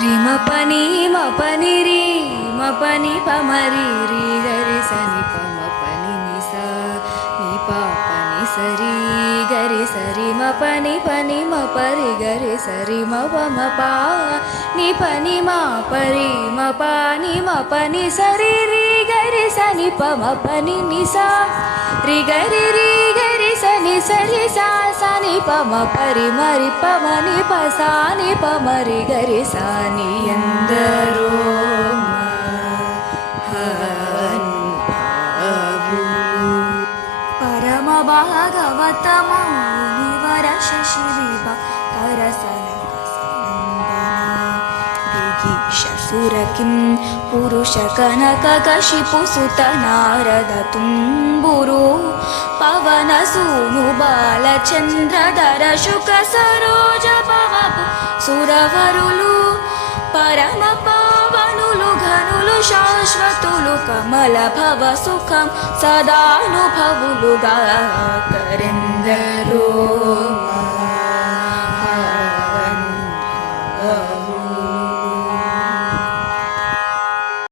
రి మ పని మ పని రి మ పని ప మరి రి గరి సని ప మ పని ని స ని ప పని సరి గరి సరి మ పని మ పరి గరి సరి మ ప మ ప ని పని మ పరి మ ప ని మ పని సరి రి గరి సని ప మ పని ని స రి గరి సని సరి సా సని ప మ పరి మరి ప మని ప సా ని ప మరి గరి సాని ఎందరో పరమ భాగవతము మునివర శశి విభ శసురకిం పురుష కనక కశిపు సుత నారద తుంబురు పవన సూను బాలచంద్రధర శుక సరోజ భవపు సురవరులు పరమ పావనులు ఘనులు శాశ్వతులు కమల భవ సుఖం సదానుభవులుగా కరెన్